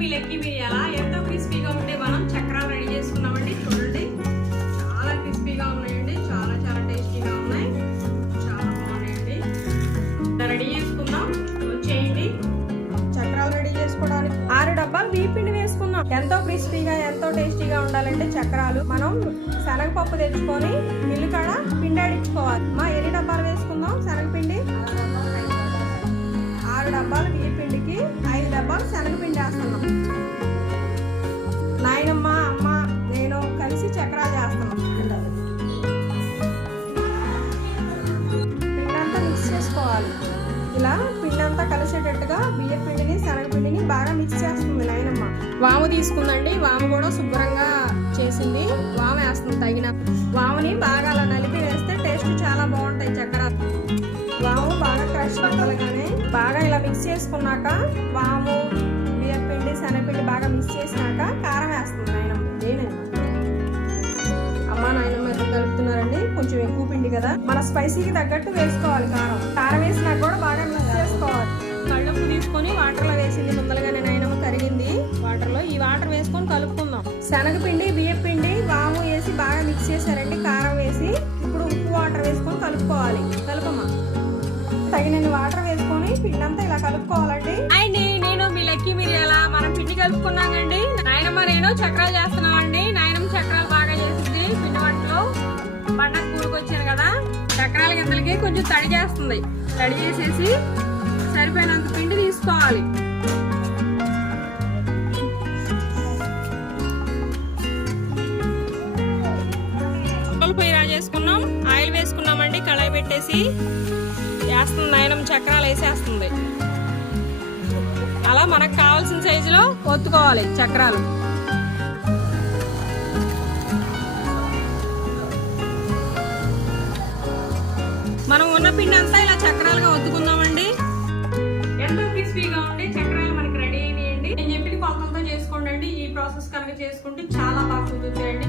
మీ లెక్కి మిరియాల ఎంతో క్రిస్పీగా ఉంటే మనం చక్రాలు రెడీ చేసుకున్నామండి. చూడండి చాలా క్రిస్పీగా ఉన్నాయండి, చాలా చాలా టేస్టీగా ఉన్నాయి, చాలా బాగున్నాయండి. రెడీ చేసుకుందాం, వచ్చేయండి. చక్రాలు రెడీ చేసుకోవడానికి 6 డబ్బాలు బియ్యం పిండి వేసుకున్నాం. ఎంతో క్రిస్పీగా ఎంతో టేస్టీగా ఉండాలంటే చక్రాలు మనం శనగపప్పు తెచ్చుకొని మిల్లు కాడ పిండి ఆడించుకోవాలి. ఎన్ని డబ్బాలు వేసుకుందాం శనగపిండి? 6 డబ్బాలు బియ్యం పిండికి 5 డబ్బాలు శనగపిండి వేస్తున్నాం. నాయనమ్మ అమ్మ నేను కలిసి చక్రాలు చేస్తున్నాం. పిండి అంతా మిక్స్ చేసుకోవాలి. ఇలా పిండి అంతా కలిసేటట్టుగా బియ్యం పిండిని శనగపిండిని బాగా మిక్స్ చేస్తుంది నాయనమ్మ. వాము తీసుకుందండి, వాము కూడా శుభ్రంగా చేసింది. వాము వేస్తుంది తగిన. వాముని బాగా అలా నలిపి వేస్తే టేస్ట్ చాలా బాగుంటాయి చక్రాలు. వాము బాగా క్రష్ పక్కలుగానే బాగా ఇలా మిక్స్ చేసుకున్నాక వాము బియ్యం పిండి శనగపిండి బాగా మిక్స్ చేసినాక కారం వేస్తుంది నాయనమ్మ. అమ్మ నాయనమ్మ ఎంత కలుపుతున్నారండి, కొంచెం ఎక్కువ పిండి కదా, మన స్పైసీకి తగ్గట్టు వేసుకోవాలి. కారం వేసినాక కూడా బాగా మిక్స్ చేసుకోవాలి. కళ్ళుప్పు తీసుకొని వాటర్లో వేసింది ముందరగానే నాయనమ్మ, కరిగింది వాటర్లో. ఈ వాటర్ వేసుకొని కలుపుకుందాం. శనగపిండి బియ్యం పిండి వాము వేసి బాగా మిక్స్ చేశారండి, కారం వేసి. ఇప్పుడు ఉప్పు వాటర్ వేసుకొని కలుపుకోవాలి. కలుపమ్మా. తగినన్ని వాటర్ వేసుకొని పిండి అంతా ఇలా కలుపుకోవాలండి. అండి నేను మీ లెక్కి మిరియాల మనం పిండి కలుపుకున్నామండి. నాయనమ్మ నేను చక్రాలు చేస్తున్నామండి. నాయనమ్మ చక్రాలు బాగా చేసింది పిండి వంటలో. పండగ కూడుకొచ్చాను కదా, చక్రాల గింజలకి కొంచెం తడి చేస్తుంది. తడి చేసేసి సరిపోయినంత పిండి తీసుకోవాలి. పొయ్యి రాజేసుకున్నాం, ఆయిల్ వేసుకున్నామండి. కళాయి పెట్టేసి వేస్తుంది నాయనమ్మ, చక్రాలు వేసేస్తుంది. అలా మనకు కావాల్సిన సైజులో ఒత్తుకోవాలి చక్రాలు. మనం ఉన్న పిండి అంతా ఇలా చక్రాలుగా ఒత్తుకుందామండి. ఎంతో క్రిస్పీగా ఉండి చక్రాలు మనకి రెడీ అయినాయండి. నేను చెప్పిన కొలతలతో చేసుకోండి. ఈ ప్రాసెస్ కనుక చేసుకుంటే చాలా బాగా కుదురుతాయండి.